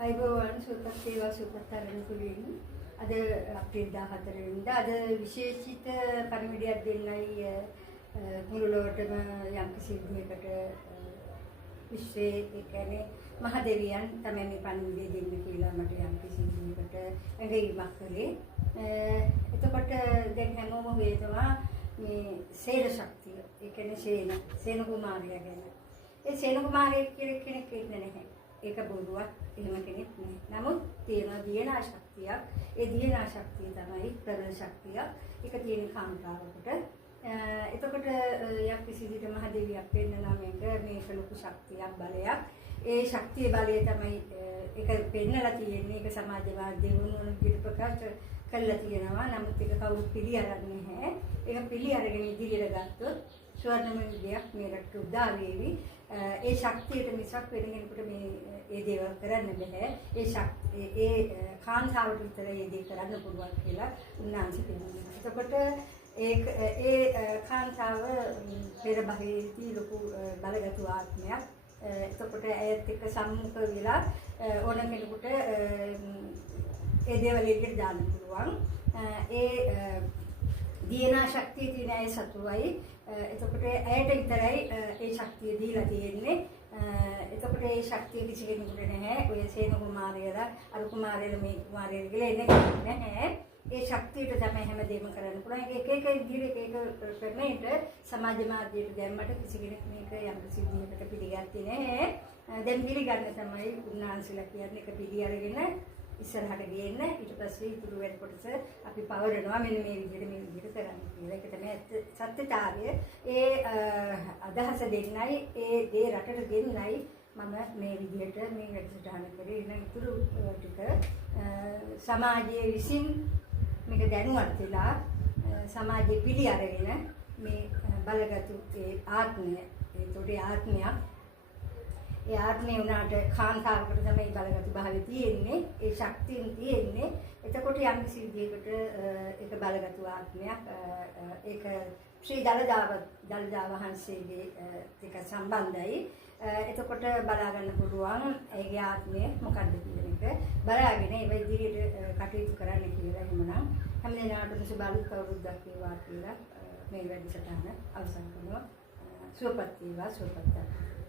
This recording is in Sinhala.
අයිබෝවන් සුවපත් සේවා සුවපත් ආරම්භ තුලින් අද අප්‍රේල් 14 වෙනිදා අද විශේෂිත පරිවිඩයක් දෙන්නයි මුළු ලොවටම යම් කිසි විදිහකට විශ්වයේ ඒ කියන්නේ මහදෙවියන් තමයි මේ පරිවිඩය දෙන්න කියලා මට යම් කිසි විදිහකට ඇඟීමක් කළේ. එතකොට දැන් හැමෝම වේදවා මේ සේන ශක්තිය ඒ කියන්නේ සේන කුමාරයා ගැන. ඒ සේන කුමාරයෙක් කියලා කෙනෙක් ඉන්නේ නැහැ. ඒක බොරුවක් එහෙම කෙනෙක් නෑ. නමුත් තියෙන දියනා ශක්තියක්. ඒ දියනා ශක්තිය තමයි කරන ශක්තිය. ඒක තියෙන කාන්තාවකට. එතකොට යක් කිසි විදිහට මහදේවියක් පෙන්නනවා මේක ලොකු ශක්තියක් බලයක්. ඒ ශක්තිය බලය තමයි ඒක පෙන්නලා තියෙන්නේ. ඒක සමාජවාදී වුණු විදිහට ප්‍රකාශ කළා තියෙනවා. නමුත් ඒක කවුරුත් පිළි අරන්නේ නැහැ. ඒක පිළි අරගෙන ඉදිරියට ගත්තොත් ස්වර්ණමය විද්‍යාවක් මේ රට උදා වේවි. ඒ ශක්තියට මිසක් වෙන කෙනෙකුට මේ දේවල් කරන්න බෑ. ඒ කාන්තාවට විතරයි මේ දේ කරන්න පුළුවන් කියලා උන්වහන්සේ කියනවා. එතකොට ඒ කාන්තාව පෙර භවයේදී ලොකු බලගතු ආත්මයක්. එතකොට ඇයත් එක්ක සම්මුඛ වෙලා ඕන කෙනෙකුට ඒ දේවල් එකට දාන්න පුළුවන්. ඒ දියනා ශක්තිය තියෙන අය සතුවයි. එතකොට ඇයට විතරයි ඒ ශක්තිය දීලා තියෙන්නේ. එතකොට ඒ ශක්තිය කිසි කෙනෙකුට නැහැ. ඔය සේන කුමාරයලා අර කුමාරයලා මේ කුමාරයලා කියලා එන්නේ නැහැ. ඒ ශක්තියට තමයි හැමදේම කරන්න පුළුවන්. ඒක එක විදිහට ඒක ක්‍රමයට සමාජ මාධ්‍යයට දැම්මට කිසි කෙනෙක් මේක යම් කිසි විදිහකට පිළිගත්තේ නැහැ. දැන් පිළිගන්න තමයි උන්වහන්සේලා කියන්නේ. ඒක පිළි අරගෙන ඉස්සරහට ගේන්න ඊට පස්සේ ඉතුරු වැඩ කොටස අපි පවරනවා මෙන්න මේ විදිහට කරන්න කියලා. ඒක තමයි සත්‍යතාවය. ඒ අදහස දෙන්නයි ඒ දේ රටට දෙන්නයි මම මේ විදිහට මේ වැඩසටහන කරේ. ඉතින් ඉතුරු ටික සමාජයේ විසින් මේක දැනුවත් වෙලා සමාජයේ පිළි අරගෙන මේ බලගත්ු ඒ ආත්මය ඒ ආත්මය උනාට කාන්තාවකට තමයි බලගතු භාවය තියෙන්නේ. ඒ ශක්තිය තියෙන්නේ. එතකොට යම් කිසි විදිහකට ඒක බලගතු ආත්මයක්. ඒක ශ්‍රී දළදා වහන්සේගේ එක සම්බන්ධයි. එතකොට බලා ගන්න පුළුවන් ඒගේ ආත්මය මොකක්ද කියන එක. බලාගෙන ඒ විදිහට කටයුතු කරන්න කියලා එහෙමනම් හැමදේනාටම සුබ අවුරුද්දක් වේවා කියලා මේ වැඩසටහන අවසන් කරනවා. සුවපත් වේවා සුවපත්.